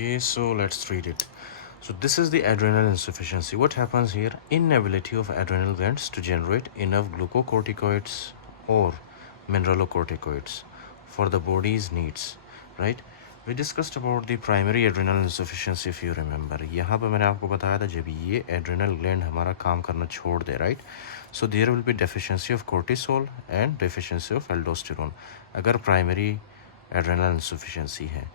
Okay, so let's read it. So this is the adrenal insufficiency. What happens here? Inability of adrenal glands to generate enough glucocorticoids or mineralocorticoids for the body's needs, right? We discussed about the primary adrenal insufficiency if you remember. यहाँ पे मैंने आपको बताया था जब ये adrenal gland हमारा काम करना छोड़ दे, right? So there will be deficiency of cortisol and deficiency of aldosterone. अगर primary adrenal insufficiency है,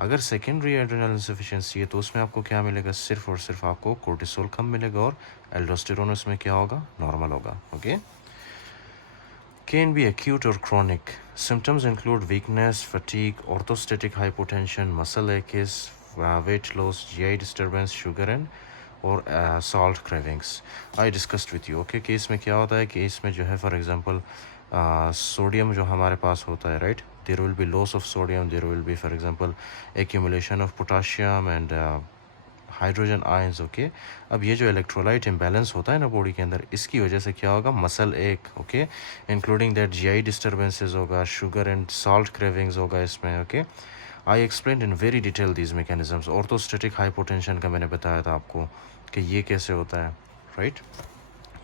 अगर सेकेंडरी एड्रेनल इंसफिशिएंसी है तो उसमें आपको क्या मिलेगा? सिर्फ और सिर्फ आपको कोर्टिसोल कम मिलेगा और एल्डोस्टेरोन उसमें क्या होगा? नॉर्मल होगा. Okay. Can be acute or chronic. Symptoms include weakness, fatigue, orthostatic hypotension, muscle aches, weight loss, GI disturbance, sugar and और salt cravings. I discussed with you. Okay, case में क्या होता है? केस में जो है फॉर एग्जांपल सोडियम जो हमारे पास होता है, right, there will be loss of sodium, there will be for example accumulation of potassium and hydrogen ions. Okay. अब ये जो इलेक्ट्रोलाइट इम्बैलेंस होता है ना बॉडी के अंदर, इसकी वजह से क्या होगा? मसल एक. Okay. Including that GI disturbances होगा, शुगर एंड सॉल्ट क्रेविंग्स होगा इसमें. Okay. I explain in very detail these mechanisms. Orthostatic hypotension का मैंने बताया था आपको कि ये कैसे होता है, राइट.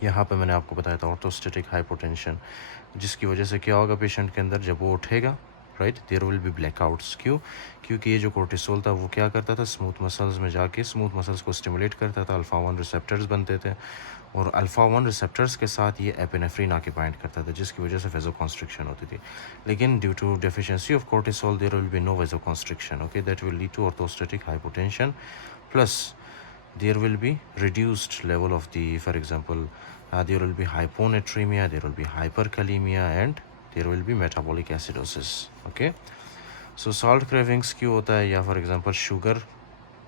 यहाँ पे मैंने आपको बताया था ऑर्थोस्टेटिक हाइपोटेंशन, जिसकी वजह से क्या होगा पेशेंट के अंदर जब वो उठेगा, right, there will be blackouts. क्यों? क्योंकि ये जो कोर्टिसोल था वो क्या करता था? स्मूथ मसल्स में जाके स्मूथ मसल्स को स्टिमुलेट करता था, अल्फा 1 रिसेप्टर्स बनते थे और अल्फा 1 रिसेप्टर्स के साथ ये एपिनेफ्रिन आके बाइंड करता था, जिसकी वजह से वेजोकॉन्स्ट्रिक्शन होती थी. लेकिन due to deficiency of cortisol there will be no vasoconstriction. Okay. That will lead to orthostatic hypotension plus there will be reduced level of the, for example, there will be hyponatremia, there will be hyperkalemia and there will be metabolic acidosis. Okay. So salt cravings क्यों होता है? या for example sugar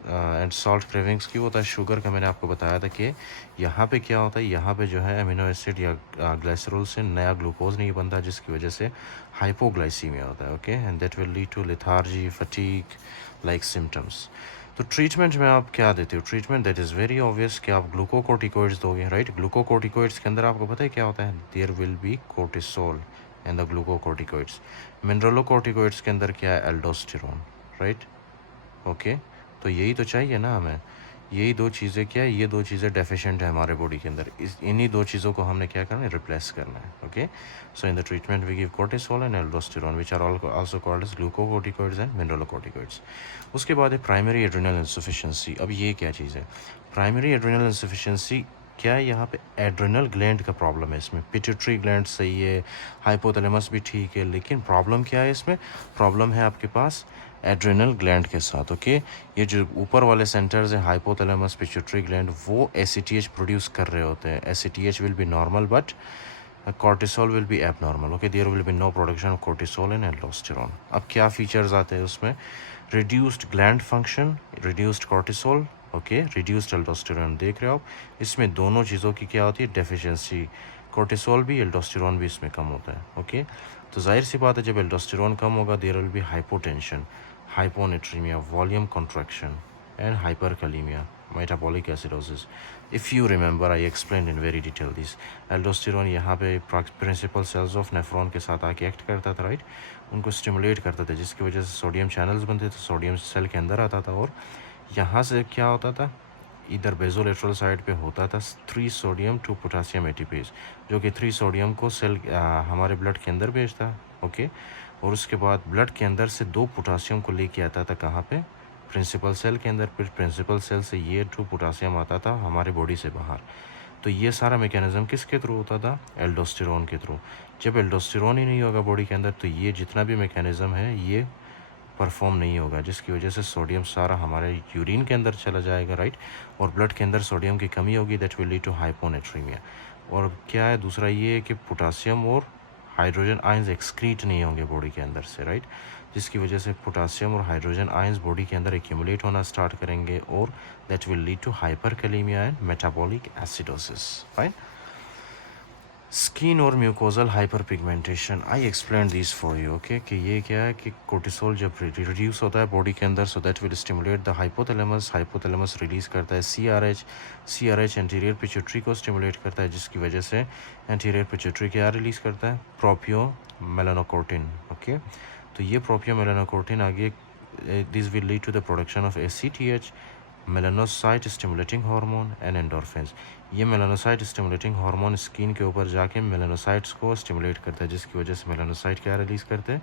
and salt cravings क्यों होता है? Sugar का मैंने आपको बताया था कि यहाँ पे क्या होता है, यहाँ पे जो है अमीनो एसिड या ग्लाइसरोल से नया ग्लूकोज नहीं बनता, जिसकी वजह से हाइपोग्लाइसीमिया होता है. Okay. And that will lead to lethargy, fatigue like symptoms. तो ट्रीटमेंट में आप क्या देते हो? Treatment that is very obvious कि आप ग्लूकोकोर्टिकोइड्स दोगे, राइट. ग्लूकोकोर्टिकोइड्स के अंदर आपको पता है क्या होता है? There will be cortisol and the glucocorticoids. Mineralocorticoids के अंदर क्या है? Aldosterone, right. ओके. तो यही तो चाहिए ना हमें. यही दो चीज़ें क्या है? ये दो चीज़ें डेफिशिएंट है हमारे बॉडी के अंदर. इन्हीं दो चीज़ों को हमने क्या करना है? रिप्लेस करना है. Okay. So in the treatment we give cortisol and aldosterone which are also called as glucocorticoids and mineralocorticoids. उसके बाद है प्राइमरी एड्रेनल इंसफिशिएंसी. अब ये क्या चीज़ है? प्राइमरी एड्रेनल इंसफिशिएंसी क्या है? यहाँ पे एड्रेनल ग्लैंड का प्रॉब्लम है. इसमें पिट्यूटरी ग्लैंड सही है, हाइपोथैलेमस भी ठीक है, लेकिन प्रॉब्लम क्या है इसमें? प्रॉब्लम है आपके पास एड्रेनल ग्लैंड के साथ. ओके. ये जो ऊपर वाले सेंटर्स हैं, हाइपोथैलेमस, पिट्यूटरी ग्लैंड, वो एसीटीएच प्रोड्यूस कर रहे होते हैं. ACTH will be normal but cortisol will be abnormal. Okay. There will be no production of cortisol and aldosterone. अब क्या फीचर्स आते हैं उसमें? reduced gland function, reduced cortisol, okay, reduced aldosterone. देख रहे हो आप? इसमें दोनों चीज़ों की क्या होती है? डेफिशिएंसी. कोर्टिसोल भी, एल्डोस्टेरोन भी इसमें कम होता है. ओके. तो जाहिर सी बात है जब एल्डोस्टेरोन कम होगा there will be hypotension, hyponatraemia, volume contraction and hyperkalaemia, metabolic acidosis. If you remember, I explained in very detail this. Aldosterone यहाँ पे प्रिंसिपल सेल्स ऑफ नेफ्रॉन के साथ आके एक्ट करता था, राइट. उनको स्टिमुलेट करता था, जिसकी वजह से सोडियम चैनल्स बनते थे, सोडियम सेल के अंदर आता था और यहाँ से क्या होता था? इधर बेजोलेटरल साइड पे होता था 3 सोडियम 2 पोटासियम एटीपेज, जो कि 3 सोडियम को सेल हमारे ब्लड के अंदर भेजता. ओके. और उसके बाद ब्लड के अंदर से 2 पोटासियम को लेके आता था कहाँ पे? प्रिंसिपल सेल के अंदर. फिर प्रिंसिपल सेल से ये 2 पोटासियम आता था हमारे बॉडी से बाहर. तो ये सारा मैकेनिज्म किसके थ्रू होता था? एल्डोस्टेरोन के थ्रू. जब एल्डोस्टेरोन ही नहीं होगा बॉडी के अंदर तो ये जितना भी मैकेनिज्म है ये परफॉर्म नहीं होगा, जिसकी वजह से सोडियम सारा हमारे यूरिन के अंदर चला जाएगा, राइट. और ब्लड के अंदर सोडियम की कमी होगी, that will lead to hyponatraemia. और क्या है दूसरा? ये है कि पोटासियम और हाइड्रोजन आयंस एक्सक्रीट नहीं होंगे बॉडी के अंदर से, राइट. जिसकी वजह से पोटासियम और हाइड्रोजन आयंस बॉडी के अंदर एक्यूमुलेट होना स्टार्ट करेंगे और that will lead to hyperkalemia and metabolic acidosis. Fine. Skin और mucosal hyper pigmentation. I explain this for you. Okay. कि ये क्या है कि कोर्टिसोल जब रिड्यूस होता है बॉडी के अंदर, सो that will stimulate the hypothalamus. Hypothalamus release करता है सीआरएच. सीआरएच एंटीरियर पिट्यूटरी को स्टिमुलेट करता है, जिसकी वजह से एंटीरियर पिट्यूटरी क्या रिलीज करता है? प्रोपियो मेलानोकोर्टिन. ओके. तो ये प्रोपियो मेलानोकोर्टिन आगे these will lead to the production of ACTH, melanocyte stimulating hormone and endorphins. ये मेलानोसाइट स्टिमुलेटिंग हार्मोन स्किन के ऊपर जाके मेलानोसाइट्स को स्टिमुलेट करता है, जिसकी वजह से मेलानोसाइट क्या रिलीज़ करते हैं,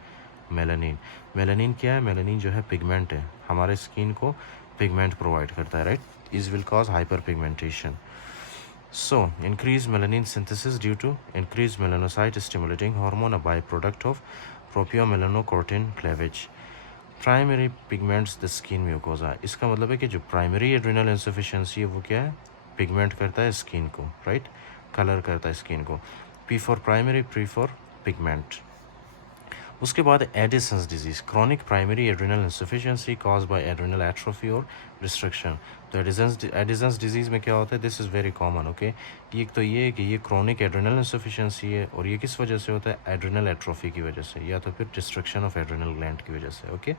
मेलानिन। मेलानिन क्या है, मेलानिन जो है पिगमेंट है, हमारे स्किन को पिगमेंट प्रोवाइड करता है, right. Is will cause hyper pigmentation. So, increased melanin synthesis due to increased melanocyte stimulating hormone, a byproduct of propiomelanocortin cleavage. Primary pigments the skin mucosa, इसका मतलब है कि जो प्राइमरी एड्रिनल इंसफिशिएंसी है वो क्या है, पिगमेंट करता है स्किन को, राइट, कलर करता है स्किन को। P for primary, pre for pigment. उसके बाद Edison's disease, chronic primary adrenal insufficiency cause by adrenal atrophy और रिस्ट्रिक्शन। तो एडिसन्स डिजीज़ में क्या होता है, this is very common, okay. एक तो ये है कि ये क्रॉनिक एड्रिनल इंसफिशिएंसी है, और ये किस वजह से होता है, एड्रिनल एट्रोफी की वजह से, या तो फिर डिस्ट्रक्शन ऑफ एड्रिनल ग्लैंड की वजह से, okay.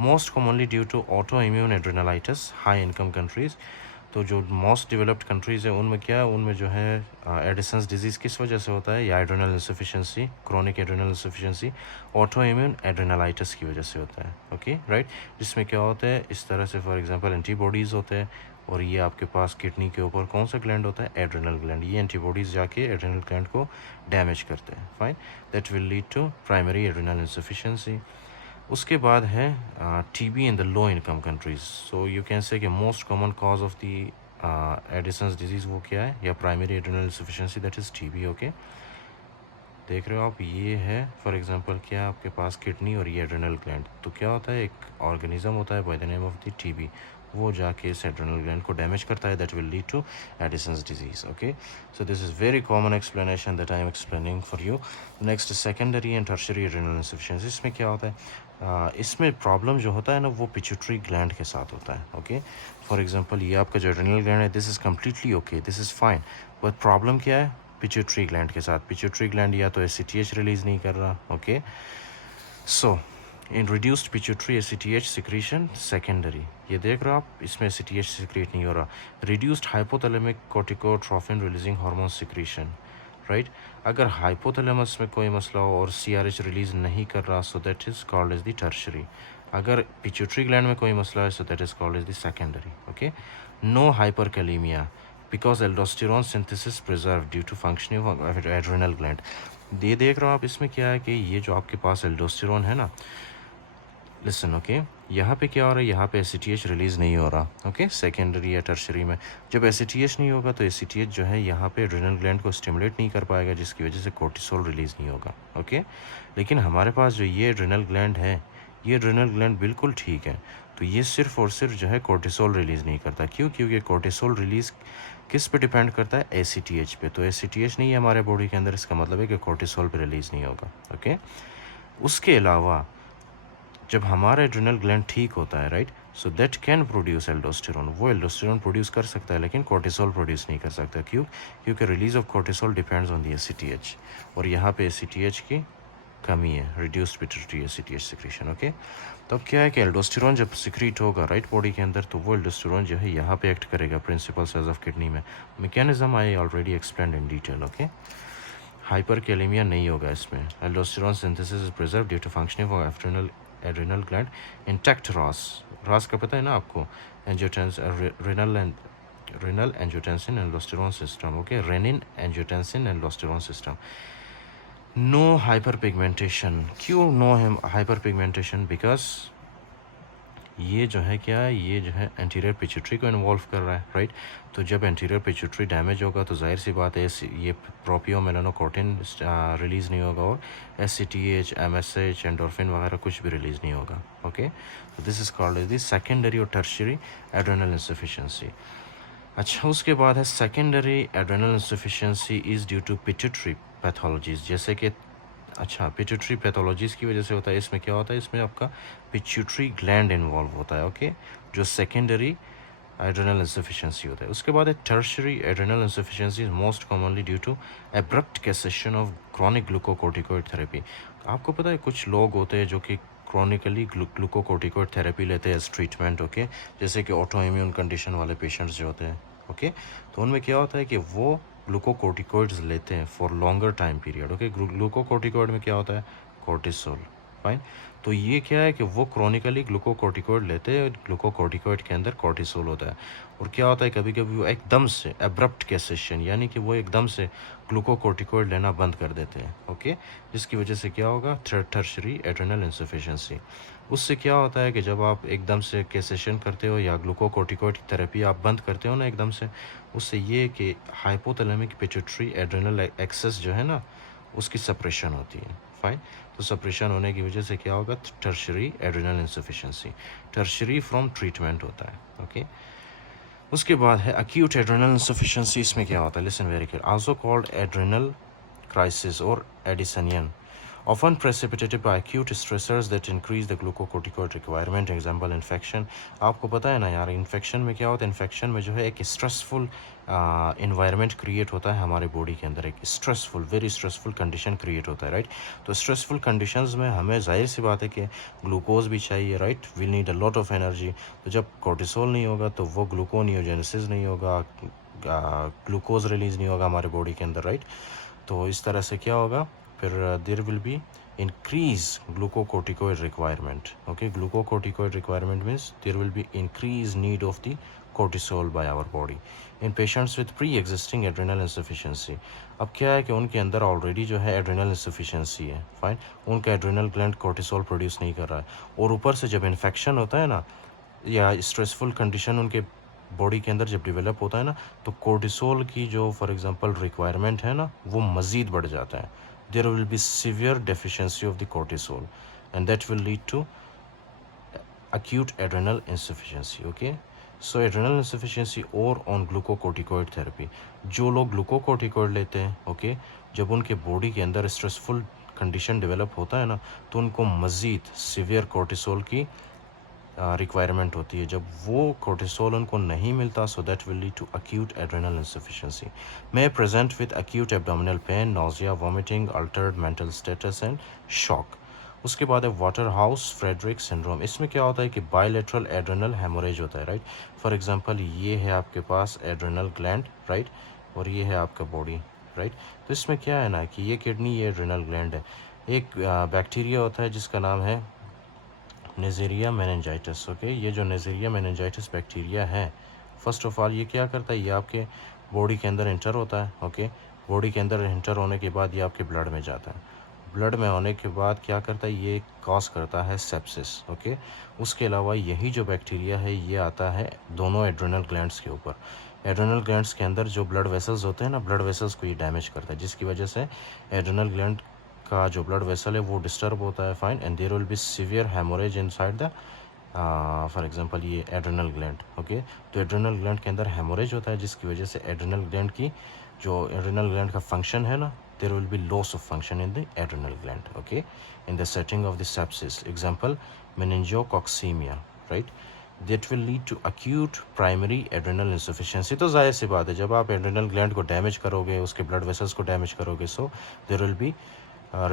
Most commonly due to auto immune adrenalitis, high income countries. तो जो मोस्ट डेवलप्ड कंट्रीज़ हैं उनमें क्या है, उनमें जो है एडिसन्स डिजीज़ किस वजह से होता है, या adrenal insufficiency, chronic adrenal insufficiency auto immune adrenalitis की वजह से होता है, ओके, राइट। जिसमें क्या होता है, इस तरह से फॉर एग्जांपल एंटीबॉडीज़ होते हैं, और ये आपके पास किडनी के ऊपर कौन सा ग्लैंड होता है, एड्रिनल ग्लैंड। ये एंटीबॉडीज़ जाके एड्रिनल ग्लैंड को डैमेज करते हैं, fine, that will lead to primary adrenal insufficiency. उसके बाद है TB in the low income countries. So you can say कि most common cause of the Addison's disease वो क्या है, या primary adrenal insufficiency, that is TB, okay. देख रहे हो आप, ये है फॉर एग्जांपल क्या, आपके पास किडनी और ये एड्रिनल ग्लैंड, तो क्या होता है, एक ऑर्गेनिज्म होता है by the name of the TB, वो जाके इस एड्रिनल ग्लैंड को डैमेज करता है, that will lead to Addison's disease, okay. So this is very common explanation that I am explaining for you. Next secondary and tertiary adrenal insufficiency, इसमें क्या होता है, इसमें प्रॉब्लम जो होता है ना, वो पिट्यूटरी ग्लैंड के साथ होता है, ओके। फॉर एग्जांपल ये आपका जो एड्रिनल ग्लैंड है, this is completely okay, this is fine, but problem क्या है, पिट्यूटरी ग्लैंड के साथ। पिट्यूटरी ग्लैंड या तो एसीटीएच रिलीज़ नहीं कर रहा, okay. So in reduced pituitary ACTH secretion secondary, ये देख रहे हो आप, इसमें एसीटीएच सिक्रिएट नहीं हो रहा। Reduced hypothalamic corticotrophin releasing hormone secretion, right. अगर हाइपोथैलेमस में कोई मसला हो और सीआरएच रिलीज़ नहीं कर रहा, so that is called as the tertiary. अगर पिट्यूटरी ग्लैंड में कोई मसला है, so that is called as the secondary, okay. No hyperkalaemia because aldosterone synthesis preserved due to functioning of adrenal gland। ये देख रहे हो आप, इसमें क्या है कि ये जो आपके पास एल्डोस्टेरोन है ना, लिसन, ओके, यहाँ पे क्या हो रहा है, यहाँ पे एसीटीएच रिलीज़ नहीं हो रहा, ओके, सेकेंडरी या टर्शरी में। जब एसीटीएच नहीं होगा तो एसीटीएच जो है यहाँ पे एड्रिनल ग्लैंड को स्टिमुलेट नहीं कर पाएगा, जिसकी वजह से कोर्टिसोल रिलीज़ नहीं होगा, ओके। लेकिन हमारे पास जो ये एड्रिनल ग्लैंड है, ये एड्रिनल ग्लैंड बिल्कुल ठीक है, तो ये सिर्फ और सिर्फ जो है कोर्टिसोल रिलीज़ नहीं करता। क्यों? क्योंकि कोर्टिसोल रिलीज़ किस पे डिपेंड करता है, एसीटीएच पे। तो एसीटीएच नहीं है हमारे बॉडी के अंदर, इसका मतलब है कि कोर्टिसोल पे रिलीज़ नहीं होगा, ओके। उसके अलावा जब हमारा एड्रिनल ग्लैंड ठीक होता है, right, so that can produce aldosterone, वो एल्डोस्टेरोन प्रोड्यूस कर सकता है, लेकिन कोर्टिसोल प्रोड्यूस नहीं कर सकता। क्यों? क्योंकि release of cortisol depends on the ACTH, और यहाँ पे एसीटीएच की कमी है, reduced pituitary ACTH secretion, okay. तो अब क्या है कि एल्डोस्टेरोन जब सिक्रीट होगा, राइट, बॉडी के अंदर, तो वो एल्डोस्टेरोन जो है यहाँ पे एक्ट करेगा प्रिंसिपल सेल्स ऑफ किडनी में। Mechanism I already explained in detail, okay. Hyperkalemia नहीं होगा इसमें। Aldosterone synthesis is preserve due to functioning of adrenal gland intact. रॉस का पता है ना आपको, renal angiotensin aldosterone system, okay, renin angiotensin aldosterone system. No hyper pigmentation. क्यों नो हाइपर पिगमेंटेशन? बिकॉज ये जो है क्या है, ये जो है एंटीरियर पिट्यूटरी को इन्वॉल्व कर रहा है, राइट। तो जब एंटीरियर पिट्यूटरी डैमेज होगा तो जाहिर सी बात है ये प्रोपियोमेलानोकॉर्टिन रिलीज़ नहीं होगा, और एससीटीएच, एमएसएच, एंडोर्फिन वगैरह कुछ भी रिलीज़ नहीं होगा, ओके। तो this is called as the secondary और टर्शियरी एड्रेनल इंसफिशिएंसी। अच्छा, उसके बाद है secondary adrenal insufficiency is due to pituitary pathologies, जैसे कि अच्छा, पिट्यूटरी पैथोलॉजीज़ की वजह से होता है। इसमें क्या होता है, इसमें आपका पिट्यूटरी ग्लैंड इन्वॉल्व होता है, ओके, जो सेकेंडरी एड्रेनल इंसफिशिएंसी होता है। उसके बाद है tertiary adrenal insufficiency is most commonly due to abrupt cessation of chronic glucocorticoid therapy. आपको पता है कुछ लोग होते हैं जो कि क्रॉनिकली ग्लूकोकोर्टिकोइड थेरेपी लेते हैं एज ट्रीटमेंट, ओके, जैसे कि ऑटो इम्यून कंडीशन वाले पेशेंट्स जो होते हैं, ओके। तो उनमें क्या होता है कि वो ग्लूकोकोर्टिकोइड्स लेते हैं for longer time period, okay. Glucocorticoid में क्या होता है, कोर्टिसोल, फाइन। तो ये क्या है कि वो क्रॉनिकली ग्लूकोकोर्टिकोइड लेते हैं, ग्लूकोकोर्टिकोइड के अंदर कॉर्टिसोल होता है, और क्या होता है कभी कभी वो एकदम से एब्रप्ट कैसेशन, यानी कि वो एकदम से ग्लूकोकोर्टिकोइड लेना बंद कर देते हैं, ओके, जिसकी वजह से क्या होगा, टर्शियरी एड्रेनल इंसफिशिएंसी। उससे क्या होता है कि जब आप एकदम से कैसेशन करते हो या ग्लूकोकोर्टिकोइड की थेरेपी आप बंद करते हो ना एकदम से, उससे ये कि हाइपोथैलेमिक पिट्यूटरी एड्रेनल एक्सेस जो है ना, उसकी सप्रेशन होती है, फाइन। तो सप्रेशन होने की वजह से क्या होगा, tertiary adrenal insufficiency. Tertiary from treatment होता है, ओके। उसके बाद है अक्यूट एड्रेनल इंसफिशिएंसी। इसमें क्या होता है, listen very care, also called adrenal crisis or Addisonian, often precipitated by acute stressors that increase the glucocorticoid requirement, example infection। आपको पता है ना यार, इन्फेक्शन में क्या होता है, इन्फेक्शन में जो है एक स्ट्रेसफुल इन्वायरमेंट क्रिएट होता है हमारे बॉडी के अंदर, एक stressful, very stressful condition create होता है, राइट। तो स्ट्रेसफुल कंडीशंस में हमें जाहिर सी बात है कि ग्लूकोज भी चाहिए, right, will need a lot of energy. तो जब कोर्टिसोल नहीं होगा तो वो ग्लूकोनियोजेनेसिस नहीं होगा, ग्लूकोज रिलीज नहीं होगा हमारे बॉडी के अंदर, राइट। तो इस तरह से क्या होगा, फिर there will be increase glucocorticoid requirement, okay, glucocorticoid requirement means there will be increased need of the cortisol by our body in patients with pre-existing adrenal insufficiency। अब क्या है कि उनके अंदर ऑलरेडी जो है एड्रेनल इंसफिशिएंसी है, फाइन, उनका एड्रेनल ग्लैंड कोर्टिसोल प्रोड्यूस नहीं कर रहा है, और ऊपर से जब इन्फेक्शन होता है ना या स्ट्रेसफुल कंडीशन उनके बॉडी के अंदर जब डेवलप होता है ना, तो कोर्टिसोल की जो फॉर एग्जांपल रिक्वायरमेंट है ना, वो मज़ीद बढ़ जाता है। There will be severe deficiency of the cortisol and that will lead to acute adrenal insufficiency, okay। so adrenal insufficiency और on glucocorticoid therapy, जो लोग ग्लूकोकोर्टिकोइड लेते हैं, ओके, जब उनके बॉडी के अंदर स्ट्रेसफुल कंडीशन डेवलप होता है ना, तो उनको मज़ीद सीवियर कोर्टिसोल की रिक्वायरमेंट होती है। जब वो कोर्टिसोल उनको नहीं मिलता, so that will lead to acute adrenal insufficiency, may present with acute abdominal pain, nausea, vomiting, altered mental status and shock. उसके बाद है वाटर हाउस फ्रेडरिक सिंड्रोम। इसमें क्या होता है कि बायलेटरल एड्रेनल हेमोरेज होता है, राइट। फॉर एग्जांपल ये है आपके पास एड्रेनल ग्लैंड, राइट, और ये है आपका बॉडी, राइट। तो इसमें क्या है ना कि ये किडनी, ये एड्रेनल ग्लैंड है। एक बैक्टीरिया होता है जिसका नाम है नेज़ेरिया मेनिंजाइटिस, ओके। ये जो नेज़ेरिया मेनिंजाइटिस बैक्टीरिया है, फर्स्ट ऑफ ऑल ये क्या करता है, ये आपके बॉडी के अंदर इंटर होता है, ओके। बॉडी के अंदर इंटर होने के बाद ये आपके ब्लड में जाता है, ब्लड में होने के बाद क्या करता है, ये कॉज करता है सेप्सिस, ओके। उसके अलावा यही जो बैक्टीरिया है ये आता है दोनों एड्रेनल ग्लैंड्स के ऊपर। एड्रेनल ग्लैंड्स के अंदर जो ब्लड वेसल्स होते हैं ना, ब्लड वेसल्स को ये डैमेज करता है, जिसकी वजह से एड्रेनल ग्लैंड का जो ब्लड वेसल है वो डिस्टर्ब होता है, fine, and there will be severe haemorrhage inside the for example ये एड्रेनल ग्लैंड, ओके। तो एड्रेनल ग्लैंड के अंदर हेमोरेज होता है, जिसकी वजह से एड्रेनल ग्लैंड की जो एड्रेनल ग्लैंड का फंक्शन है ना, there will be loss of function in the adrenal gland, okay, in the setting of the sepsis, example meningococcemia, right, that will lead to acute primary adrenal insufficiency। तो जाहिर सी बात है जब आप adrenal gland को damage करोगे, उसके blood vessels को डैमेज करोगे, so there will be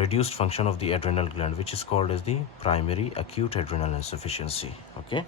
reduced function of the adrenal gland which is called as the primary acute adrenal insufficiency, okay।